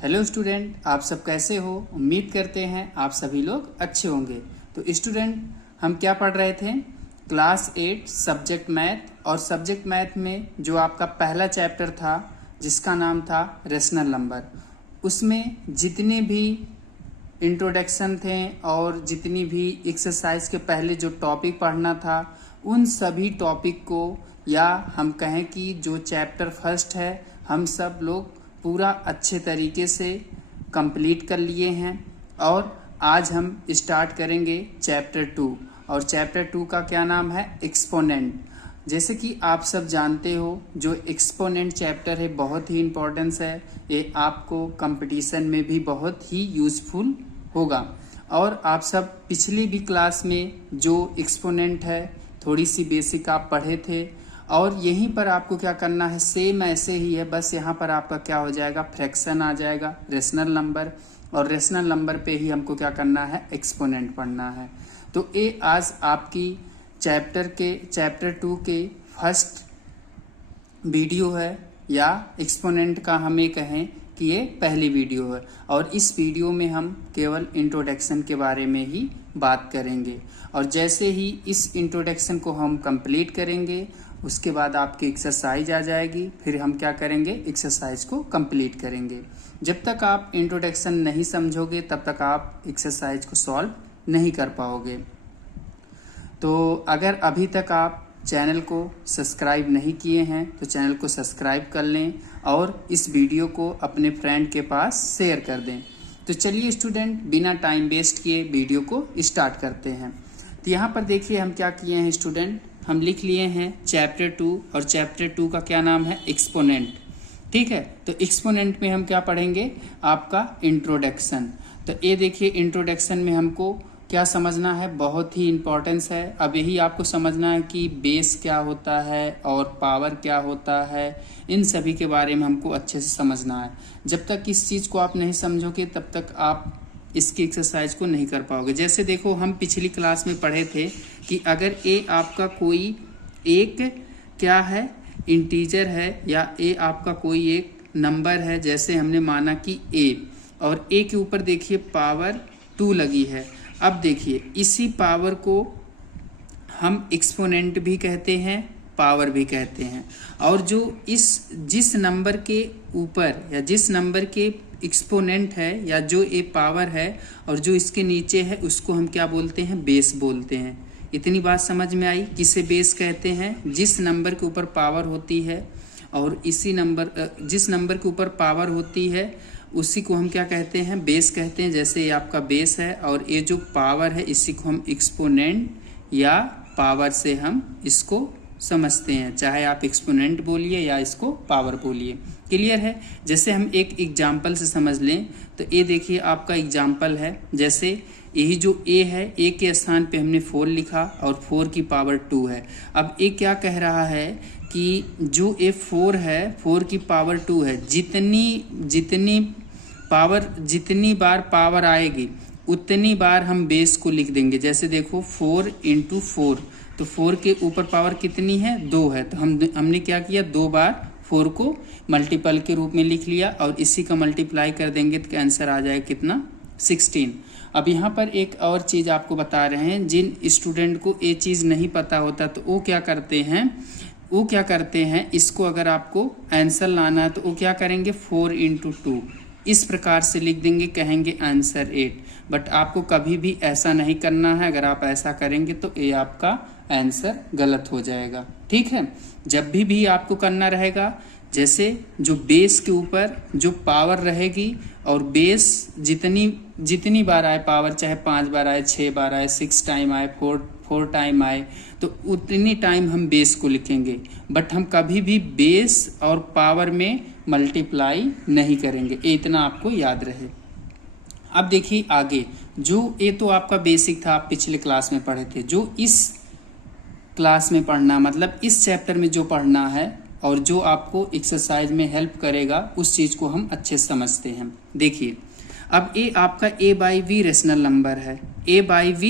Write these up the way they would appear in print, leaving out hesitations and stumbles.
Hello student, आप सब कैसे हो। उम्मीद करते हैं आप सभी लोग अच्छे होंगे। तो स्टूडेंट, हम क्या पढ़ रहे थे? Class 8 subject math. और सब्जेक्ट मैथ में जो आपका पहला चैप्टर था जिसका नाम था रेशनल नंबर, उसमें जितने भी इंट्रोडक्शन थे और जितनी भी एक्सरसाइज के पहले जो टॉपिक पढ़ना था, उन सभी टॉपिक को, या हम कहें कि जो चैप्टर फर्स्ट है, हम सब लोग पूरा अच्छे तरीके से कंप्लीट कर लिए हैं। और आज हम स्टार्ट करेंगे चैप्टर 2। और चैप्टर 2 का क्या नाम है? एक्सपोनेंट। जैसे कि आप सब जानते हो, जो एक्सपोनेंट चैप्टर है बहुत ही इम्पोर्टेंस है। ये आपको कंपटीशन में भी बहुत ही यूजफुल होगा। और आप सब पिछली भी क्लास में जो एक्सपोनेंट है थोड़ी सी बेसिक आप पढ़े थे, और यहीं पर आपको क्या करना है, सेम ऐसे ही है, बस यहाँ पर आपका क्या हो जाएगा, फ्रैक्शन आ जाएगा, रेशनल नंबर। और रेशनल नंबर पे ही हमको क्या करना है, एक्सपोनेंट पढ़ना है। तो ये आज आपकी चैप्टर 2 के फर्स्ट वीडियो है, या एक्सपोनेंट का हमें कहें कि ये पहली वीडियो है। और इस वीडियो में हम केवल इंट्रोडक्शन के बारे में ही बात करेंगे। और जैसे ही इस इंट्रोडक्शन को हम कंप्लीट करेंगे, उसके बाद आपकी एक्सरसाइज आ जाएगी। फिर हम क्या करेंगे, एक्सरसाइज को कंप्लीट करेंगे। जब तक आप इंट्रोडक्शन नहीं समझोगे तब तक आप एक्सरसाइज को सॉल्व नहीं कर पाओगे। तो अगर अभी तक आप चैनल को सब्सक्राइब नहीं किए हैं तो चैनल को सब्सक्राइब कर लें और इस वीडियो को अपने फ्रेंड के पास शेयर कर दें। तो चलिए स्टूडेंट, बिना टाइम वेस्ट किए वीडियो को स्टार्ट करते हैं। तो यहाँ पर देखिए हम क्या किए हैं स्टूडेंट, हम लिख लिए हैं चैप्टर 2। और चैप्टर 2 का क्या नाम है, एक्सपोनेंट। ठीक है, तो एक्सपोनेंट में हम क्या पढ़ेंगे, आपका इंट्रोडक्शन। तो ये देखिए, इंट्रोडक्शन में हमको क्या समझना है, बहुत ही इंपॉर्टेंस है। अब यही आपको समझना है कि बेस क्या होता है और पावर क्या होता है, इन सभी के बारे में हमको अच्छे से समझना है। जब तक इस चीज़ को आप नहीं समझोगे तब तक आप इसकी एक्सरसाइज को नहीं कर पाओगे। जैसे देखो, हम पिछली क्लास में पढ़े थे कि अगर ए आपका कोई एक क्या है, इंटीजर है, या ए आपका कोई एक नंबर है, जैसे हमने माना कि ए, और ए के ऊपर देखिए पावर 2 लगी है। अब देखिए, इसी पावर को हम एक्सपोनेंट भी कहते हैं, पावर भी कहते हैं। और जो जिस नंबर के ऊपर या जिस नंबर के एक्सपोनेंट है, या जो ए पावर है और जो इसके नीचे है, उसको हम क्या बोलते हैं, बेस बोलते हैं। इतनी बात समझ में आई? किसे बेस कहते हैं? जिस नंबर के ऊपर पावर होती है, और जिस नंबर के ऊपर पावर होती है उसी को हम क्या कहते हैं, बेस कहते हैं। जैसे ये आपका बेस है और ये जो पावर है इसी को हम एक्सपोनेंट या पावर से हम इसको समझते हैं। चाहे आप एक्सपोनेंट बोलिए या इसको पावर बोलिए। क्लियर है? जैसे हम एक एग्जाम्पल से समझ लें तो ये देखिए आपका एग्जाम्पल है। जैसे यही जो ए है, ए के स्थान पे हमने 4 लिखा और 4 की पावर 2 है। अब ए क्या कह रहा है कि जो ए 4 है, 4 की पावर 2 है, जितनी बार पावर आएगी उतनी बार हम बेस को लिख देंगे। जैसे देखो 4 × 4, तो 4 के ऊपर पावर कितनी है, 2 है। तो हमने क्या किया, 2 बार 4 को मल्टीपल के रूप में लिख लिया, और इसी का मल्टीप्लाई कर देंगे तो आंसर आ जाएगा कितना, 16। अब यहाँ पर एक और चीज़ आपको बता रहे हैं, जिन स्टूडेंट को ये चीज़ नहीं पता होता तो वो क्या करते हैं, इसको अगर आपको आंसर लाना है तो वो क्या करेंगे, 4 × 2 इस प्रकार से लिख देंगे, कहेंगे आंसर 8। बट आपको कभी भी ऐसा नहीं करना है। अगर आप ऐसा करेंगे तो ये आपका आंसर गलत हो जाएगा। ठीक है, जब भी आपको करना रहेगा, जैसे जो बेस के ऊपर जो पावर रहेगी, और बेस जितनी बार आए पावर, चाहे 5 बार आए, 6 बार आए, 6 टाइम आए, 4 टाइम आए, तो उतनी टाइम हम बेस को लिखेंगे। बट हम कभी भी बेस और पावर में मल्टीप्लाई नहीं करेंगे। ये इतना आपको याद रहे। अब देखिए आगे, जो ये तो आपका बेसिक था, आप पिछले क्लास में पढ़े थे। जो इस क्लास में पढ़ना, मतलब इस चैप्टर में जो पढ़ना है और जो आपको एक्सरसाइज में हेल्प करेगा, उस चीज़ को हम अच्छे से समझते हैं। देखिए, अब ए आपका a/v रेशनल नंबर है, a/v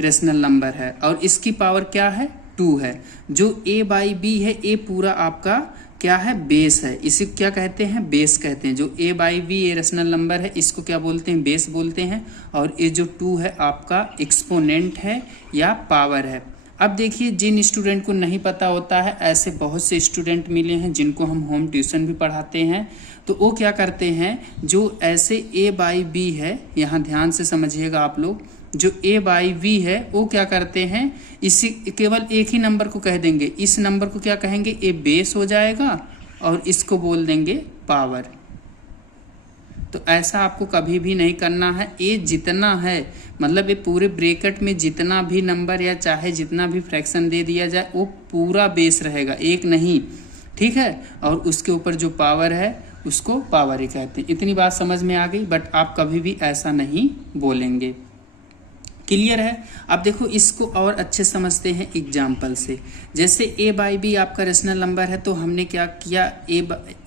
रेशनल नंबर है, और इसकी पावर क्या है, 2 है। जो a/b है, ए पूरा आपका क्या है, बेस है। इसे क्या कहते हैं, बेस कहते हैं। जो a बाई बी ये रेशनल नंबर है, इसको क्या बोलते हैं, बेस बोलते हैं। और ये जो 2 है आपका एक्सपोनेंट है या पावर है। अब देखिए, जिन स्टूडेंट को नहीं पता होता है, ऐसे बहुत से स्टूडेंट मिले हैं जिनको हम होम ट्यूशन भी पढ़ाते हैं, तो वो क्या करते हैं, जो ऐसे a बाई बी है, यहाँ ध्यान से समझिएगा आप लोग, जो a बाई बी है वो क्या करते हैं, इसी केवल एक ही नंबर को कह देंगे, इस नंबर को क्या कहेंगे, ए बेस हो जाएगा और इसको बोल देंगे पावर। तो ऐसा आपको कभी भी नहीं करना है। ए जितना है, मतलब ये पूरे ब्रैकेट में जितना भी नंबर या चाहे जितना भी फ्रैक्शन दे दिया जाए वो पूरा बेस रहेगा, एक नहीं, ठीक है। और उसके ऊपर जो पावर है उसको पावर ही कहते हैं। इतनी बात समझ में आ गई, बट आप कभी भी ऐसा नहीं बोलेंगे। क्लियर है। अब देखो इसको और अच्छे समझते हैं एग्जाम्पल से। जैसे a बाई बी आपका रेशनल नंबर है, तो हमने क्या किया,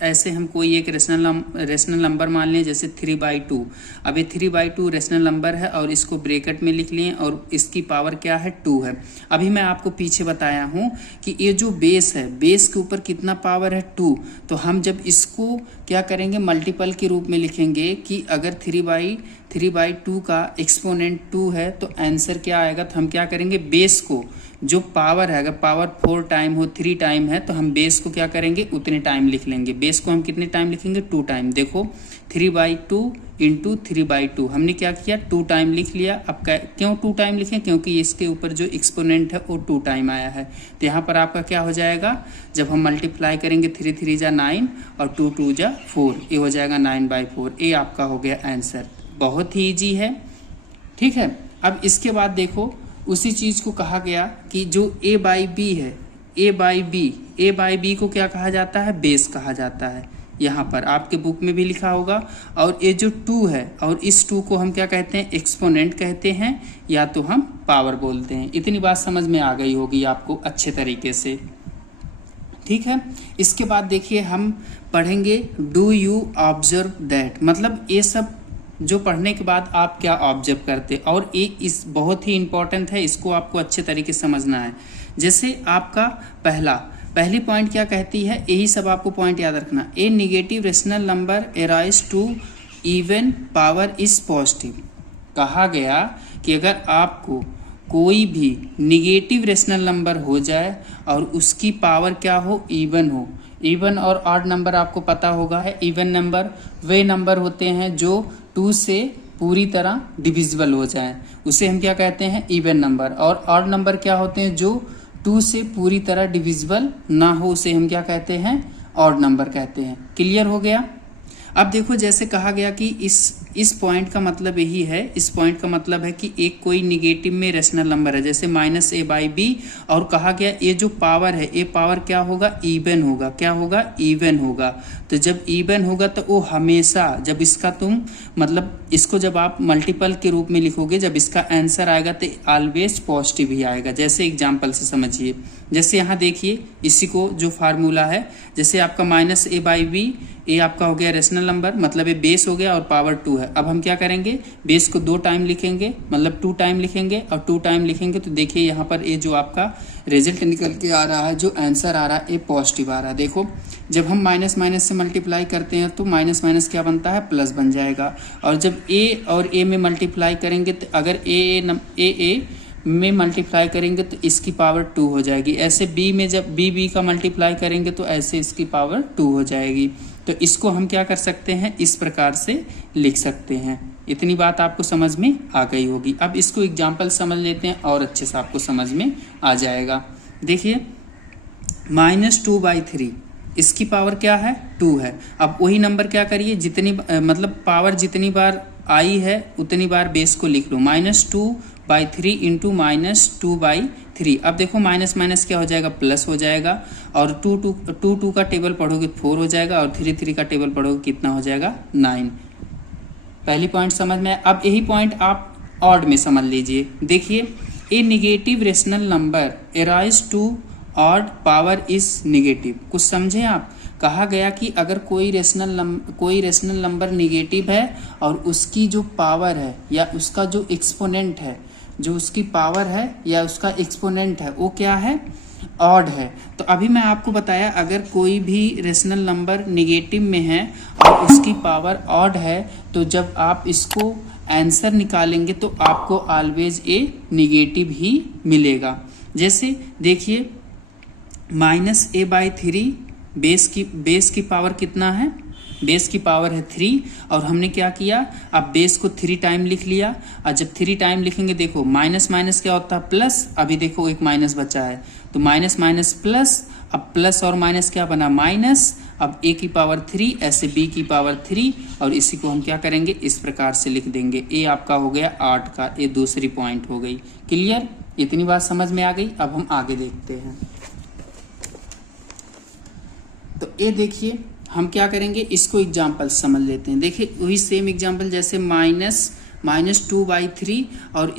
ऐसे हम कोई एक रेशनल नंबर मान लें, जैसे 3/2। अब ये 3/2 रेशनल नंबर है और इसको ब्रैकेट में लिख लिए और इसकी पावर क्या है, 2 है। अभी मैं आपको पीछे बताया हूँ कि ये जो बेस है, बेस के ऊपर कितना पावर है, 2। तो हम जब इसको क्या करेंगे, मल्टीपल के रूप में लिखेंगे कि अगर 3/2 का एक्सपोनेंट 2 है तो आंसर क्या आएगा, तो हम क्या करेंगे, बेस को जो पावर है, अगर पावर 4 टाइम हो, 3 टाइम है, तो हम बेस को क्या करेंगे, उतने टाइम लिख लेंगे। बेस को हम कितने टाइम लिखेंगे, 2 टाइम। देखो 3/2 इंटू 3/2 हमने क्या किया, 2 टाइम लिख लिया। अब क्यों 2 टाइम लिखें, क्योंकि इसके ऊपर जो एक्सपोनेंट है वो 2 टाइम आया है। तो यहाँ पर आपका क्या हो जाएगा, जब हम मल्टीप्लाई करेंगे 3 3 जा 9 और 2 2 जा 4, ये हो जाएगा 9/4। ये आपका हो गया आंसर। बहुत ही ईजी है, ठीक है। अब इसके बाद देखो, उसी चीज़ को कहा गया कि जो a बाई बी है, a बाई बी को क्या कहा जाता है, बेस कहा जाता है। यहाँ पर आपके बुक में भी लिखा होगा। और ये जो 2 है, और इस 2 को हम क्या कहते हैं, एक्सपोनेंट कहते हैं, या तो हम पावर बोलते हैं। इतनी बात समझ में आ गई होगी आपको अच्छे तरीके से, ठीक है। इसके बाद देखिए हम पढ़ेंगे डू यू ऑब्जर्व दैट, मतलब ये सब जो पढ़ने के बाद आप क्या ऑब्जर्व करते, और एक इस बहुत ही इंपॉर्टेंट है, इसको आपको अच्छे तरीके से समझना है। जैसे आपका पहली पॉइंट क्या कहती है, यही सब आपको पॉइंट याद रखना। A negative rational number arise to even power is positive. कहा गया कि अगर आपको कोई भी निगेटिव रेशनल नंबर हो जाए और उसकी पावर क्या हो, इवन हो। इवन और ऑड नंबर आपको पता होगा है। इवन नंबर वे नंबर होते हैं जो 2 से पूरी तरह डिविजिबल हो जाएं, उसे हम क्या कहते हैं, इवन नंबर। और ऑड नंबर क्या होते हैं, जो 2 से पूरी तरह डिविजिबल ना हो, उसे हम क्या कहते हैं, ऑड नंबर कहते हैं। क्लियर हो गया। अब देखो, जैसे कहा गया कि इस पॉइंट का मतलब यही है, इस पॉइंट का मतलब है कि एक कोई निगेटिव में रेशनल नंबर है, जैसे -a बाई बी, और कहा गया ये जो पावर है, ये पावर क्या होगा, इवन होगा। क्या होगा, इवन होगा। तो जब इवन होगा तो वो हमेशा, जब इसका तुम मतलब इसको जब आप मल्टीपल के रूप में लिखोगे, जब इसका आंसर आएगा तो ऑलवेज पॉजिटिव ही आएगा। जैसे एग्जाम्पल से समझिए, जैसे यहाँ देखिए, इसी को जो फार्मूला है, जैसे आपका -a बाई बी, ये आपका हो गया रेशनल नंबर, मतलब ये बेस हो गया और पावर 2 है। अब हम क्या करेंगे, बेस को 2 टाइम लिखेंगे, मतलब 2 टाइम लिखेंगे, और 2 टाइम लिखेंगे तो देखिए यहाँ पर ये जो आपका रिजल्ट निकल के आ रहा है, जो आंसर आ रहा है, ये पॉजिटिव आ रहा है। देखो, जब हम माइनस माइनस से मल्टीप्लाई करते हैं तो माइनस माइनस क्या बनता है, प्लस बन जाएगा। और जब a और a में मल्टीप्लाई करेंगे तो अगर a में मल्टीप्लाई करेंगे तो इसकी पावर 2 हो जाएगी। ऐसे b में जब b का मल्टीप्लाई करेंगे तो ऐसे इसकी पावर 2 हो जाएगी। तो इसको हम क्या कर सकते हैं, इस प्रकार से लिख सकते हैं। इतनी बात आपको समझ में आ गई होगी। अब इसको एग्जाम्पल समझ लेते हैं और अच्छे से आपको समझ में आ जाएगा। देखिए, -2/3, इसकी पावर क्या है, 2 है। अब वही नंबर क्या करिए, जितनी मतलब पावर जितनी बार आई है उतनी बार बेस को लिख लो। -2/3 इंटू -2/3। अब देखो माइनस माइनस क्या हो जाएगा, प्लस हो जाएगा। और 2 का टेबल पढ़ोगे 4 हो जाएगा, और 3 का टेबल पढ़ोगे कितना हो जाएगा, 9। पहली पॉइंट समझ में। अब यही पॉइंट आप ऑड में समझ लीजिए। देखिए, a negative rational number arise to odd power is negative. कुछ समझे आप। कहा गया कि अगर कोई रेशनल नंबर निगेटिव है और उसकी जो पावर है या उसका जो एक्सपोनेंट है, जो उसकी पावर है या उसका एक्सपोनेंट है, वो क्या है, ऑड है। तो अभी मैं आपको बताया अगर कोई भी रेशनल नंबर निगेटिव में है और उसकी पावर ऑड है तो जब आप इसको आंसर निकालेंगे तो आपको ऑलवेज ए निगेटिव ही मिलेगा। जैसे देखिए -a/3 बेस की पावर कितना है, बेस की पावर है 3 और हमने क्या किया, अब बेस को 3 टाइम लिख लिया। और जब 3 टाइम लिखेंगे देखो माइनस माइनस क्या होता है प्लस, अभी देखो एक माइनस बचा है तो माइनस माइनस प्लस, अब प्लस और माइनस क्या बना माइनस, अब a की पावर 3 ऐसे b की पावर 3 और इसी को हम क्या करेंगे इस प्रकार से लिख देंगे। a आपका हो गया 8 का, ये दूसरी पॉइंट हो गई। क्लियर, इतनी बात समझ में आ गई। अब हम आगे देखते हैं। तो ये देखिए हम क्या करेंगे, इसको एग्जाम्पल समझ लेते हैं। देखिए वही सेम एग्जाम्पल जैसे -2/3 और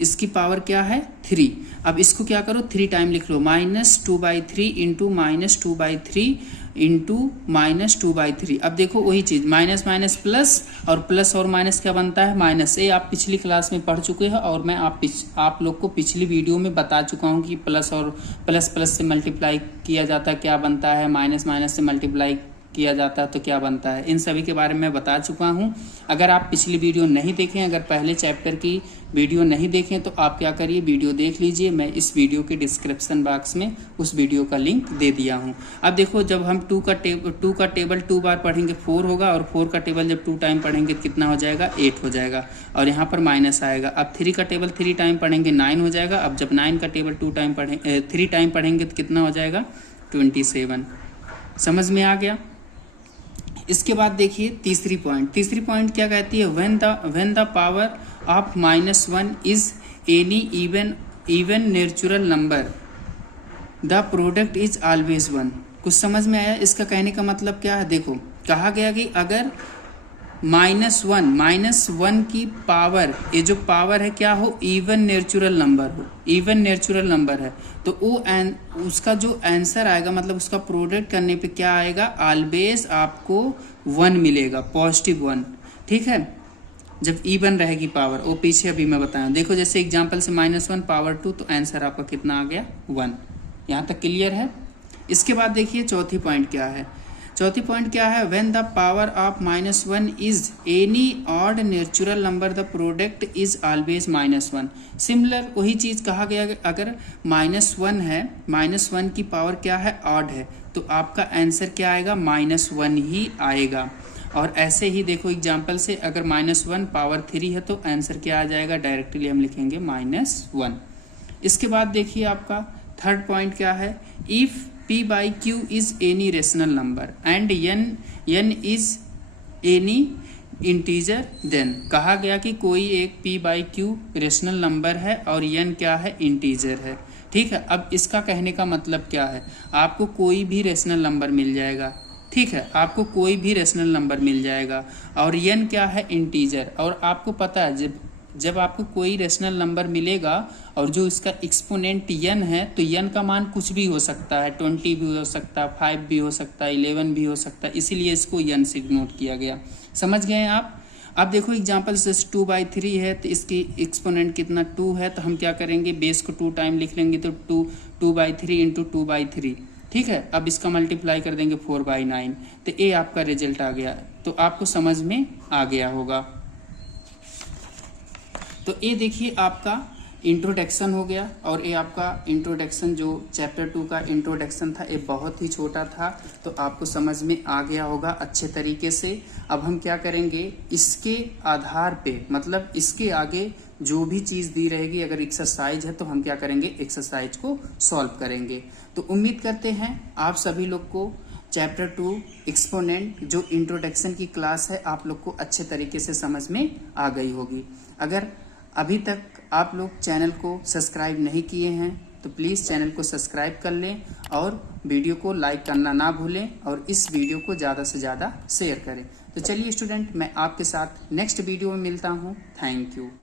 इसकी पावर क्या है 3। अब इसको क्या करो 3 टाइम लिख लो, -2/3 इंटू -2/3 इंटू -2/3। अब देखो वही चीज माइनस माइनस प्लस और माइनस क्या बनता है माइनस। ये आप पिछली क्लास में पढ़ चुके हैं और मैं आप लोग को पिछली वीडियो में बता चुका हूँ कि प्लस और प्लस से मल्टीप्लाई किया जाता है क्या बनता है, माइनस माइनस से मल्टीप्लाई किया जाता है तो क्या बनता है। इन सभी के बारे में मैं बता चुका हूं। अगर आप पिछली वीडियो नहीं देखें, अगर पहले चैप्टर की वीडियो नहीं देखें तो आप क्या करिए वीडियो देख लीजिए। मैं इस वीडियो के डिस्क्रिप्शन बॉक्स में उस वीडियो का लिंक दे दिया हूं। अब देखो जब हम 2 का टेबल 2 बार पढ़ेंगे 4 होगा और 4 का टेबल जब 2 टाइम पढ़ेंगे कितना हो जाएगा 8 हो जाएगा और यहाँ पर माइनस आएगा। अब 3 का टेबल 3 टाइम पढ़ेंगे 9 हो जाएगा। अब जब 9 का टेबल 3 टाइम पढ़ेंगे तो कितना हो जाएगा 27। समझ में आ गया। इसके बाद देखिए तीसरी पॉइंट क्या कहती है, when the power of -1 is any even natural number the product is always 1। कुछ समझ में आया। इसका कहने का मतलब क्या है, देखो कहा गया कि अगर -1 की पावर, ये जो पावर है क्या हो इवन नेचुरल नंबर है तो वो उसका जो आंसर आएगा मतलब उसका प्रोडक्ट करने पे क्या आएगा ऑलवेज आपको 1 मिलेगा, पॉजिटिव 1। ठीक है, जब इवन रहेगी पावर, वो पीछे अभी मैं बताया। देखो जैसे एग्जांपल से -1 पावर 2 तो आंसर आपका कितना आ गया 1। यहाँ तक क्लियर है। इसके बाद देखिए चौथी पॉइंट क्या है, when the power of -1 is any odd natural number the product is always -1। Similar वही चीज कहा गया अगर -1 है, -1 की पावर क्या है ऑड है तो आपका आंसर क्या आएगा -1 ही आएगा। और ऐसे ही देखो एग्जाम्पल से अगर -1 पावर 3 है तो आंसर क्या आ जाएगा, डायरेक्टली हम लिखेंगे -1। इसके बाद देखिए आपका थर्ड पॉइंट क्या है, if p/q is any rational number and n is any integer then. कहा गया कि कोई एक p/q रेशनल नंबर है और n क्या है इंटीजर है। ठीक है, अब इसका कहने का मतलब क्या है, आपको कोई भी रेशनल नंबर मिल जाएगा। ठीक है, आपको कोई भी रेशनल नंबर मिल जाएगा और n क्या है इंटीजर। और आपको पता है जब आपको कोई रेशनल नंबर मिलेगा और जो इसका एक्सपोनेंट n है तो n का मान कुछ भी हो सकता है, 20 भी हो सकता है, 5 भी हो सकता है, 11 भी हो सकता है, इसीलिए इसको n से डिनोट किया गया। समझ गए आप। अब देखो एग्जांपल से 2/3 है तो इसकी एक्सपोनेंट कितना 2 है तो हम क्या करेंगे बेस को 2 टाइम लिख लेंगे तो 2/3 इंटू 2/3। ठीक है, अब इसका मल्टीप्लाई कर देंगे 4/9 तो ये आपका रिजल्ट आ गया। तो आपको समझ में आ गया होगा। तो ये देखिए आपका इंट्रोडक्शन हो गया और ये आपका इंट्रोडक्शन जो चैप्टर 2 का इंट्रोडक्शन था ये बहुत ही छोटा था तो आपको समझ में आ गया होगा अच्छे तरीके से। अब हम क्या करेंगे इसके आधार पे, मतलब इसके आगे जो भी चीज़ दी रहेगी अगर एक्सरसाइज है तो हम क्या करेंगे एक्सरसाइज को सॉल्व करेंगे। तो उम्मीद करते हैं आप सभी लोग को चैप्टर 2 एक्सपोनेंट जो इंट्रोडक्शन की क्लास है आप लोग को अच्छे तरीके से समझ में आ गई होगी। अगर अभी तक आप लोग चैनल को सब्सक्राइब नहीं किए हैं तो प्लीज़ चैनल को सब्सक्राइब कर लें और वीडियो को लाइक करना ना भूलें और इस वीडियो को ज़्यादा से ज़्यादा शेयर करें। तो चलिए स्टूडेंट, मैं आपके साथ नेक्स्ट वीडियो में मिलता हूँ। Thank you.